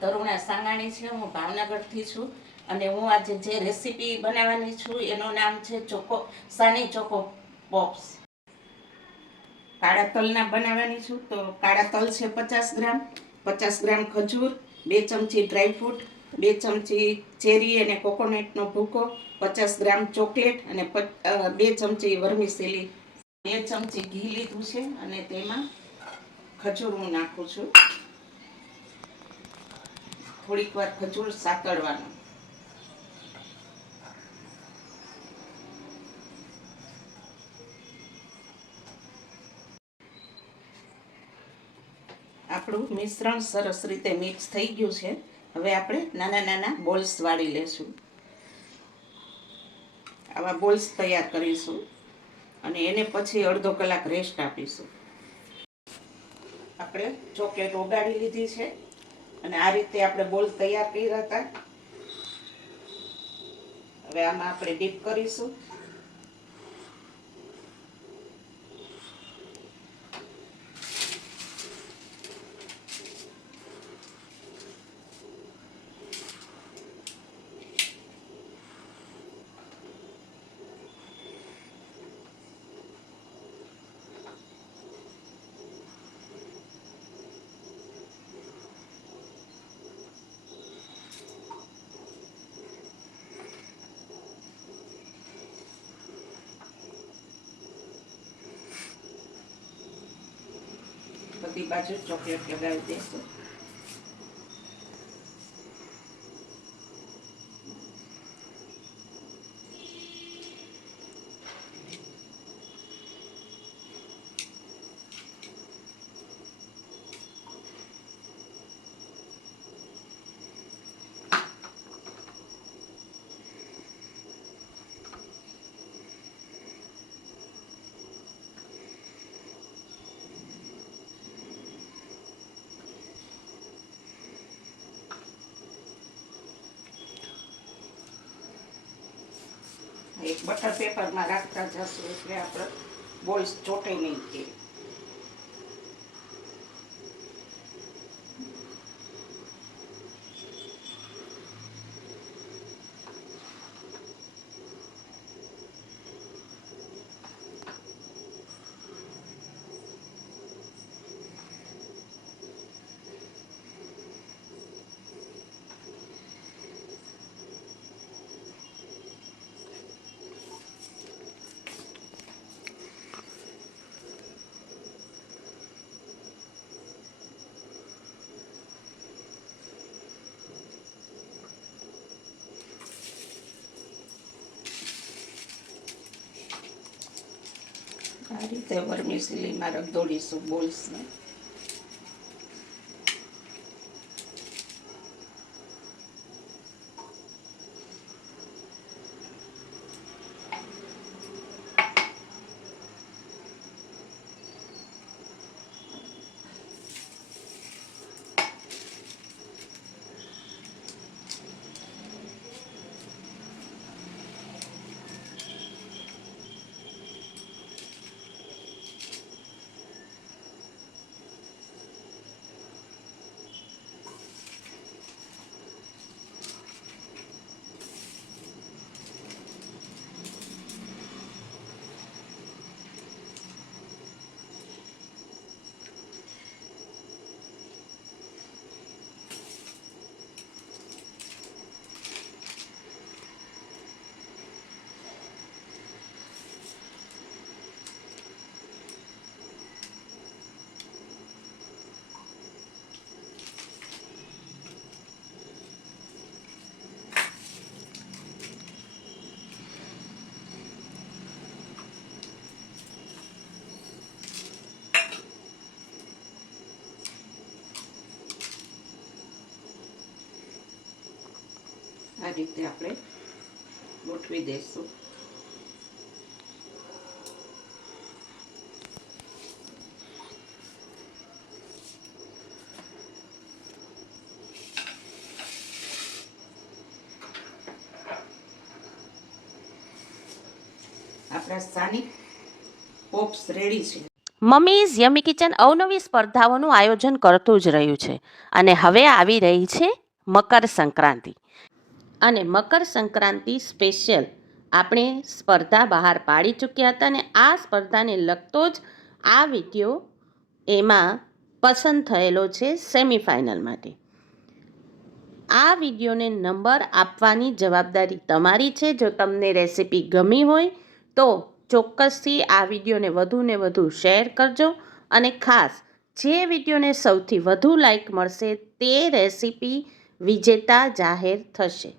તરુણા સાંગાણી છે, હું ભાવનગરથી છું અને હું આજે જે રેસીપી બનાવવાની છું, એનું નામ છે ચોકો, સાની ચોકો પોપ્સ કાળા તલના બનાવવાની છું, તો કાળા તલ છે પચાસ ગ્રામ પચાસ ગ્રામ ખજૂર, બે ચમચી ડ્રાયફ્રૂટ બે ચમચી ચેરી અને કોકોનટનો ભૂકો, પચાસ ગ્રામ ચોકલેટ અને બે ચમચી વરમીસેલી બે ચમચી ઘી લીધું છે અને તેમાં ખજૂર હું નાખું છું. થોડીક વાર ખજૂર સાતળવાનું. આપણું મિશ્રણ સરસ રીતે મિક્સ થઈ ગયું છે. હવે આપણે નાના નાના બોલ્સ વાળી લેશું. આવા બોલ્સ તૈયાર કરીશું અને એને પછી અડધો કલાક રેસ્ટ આપીશું. આપણે ચોકલેટ ઓગાળી લીધી છે. અને આ રીતે આપણે બોલ તૈયાર કર્યા હતા. હવે આમાં આપણે ડીપ કરીશું. બધી બાજુ ચોકલેટ લગાવી દઈશું બટર પેપરમાં રાખતા જશું એટલે આપણે બોલ્સ ચોટે નહીં કે આ રીતે વર્મિસેલીમાં રગદોડીશું બોલ્સને. આ રીતે આપણે ગોઠવી દઈશું. આપણા યમી કિચન અવનવી સ્પર્ધાઓનું આયોજન કરતું જ રહ્યું છે. અને હવે આવી રહી છે મકર સંક્રાંતિ. અને મકર સંક્રાંતિ સ્પેશિયલ. આપણે સ્પર્ધા બહાર પાડી ચૂક્યા હતા અને આ સ્પર્ધાને લગતો જ આ વીડિયો એમાં પસંદ થયેલો છે સેમિફાઇનલ માટે. આ વિડીયોને નંબર આપવાની જવાબદારી તમારી છે. જો તમને રેસિપી ગમી હોય તો ચોક્કસથી આ વિડીયોને વધુ ને વધુ શેર કરજો અને ખાસ જે વિડીયોને સૌથી વધુ લાઇક મળશે તે રેસિપી વિજેતા જાહેર થશે.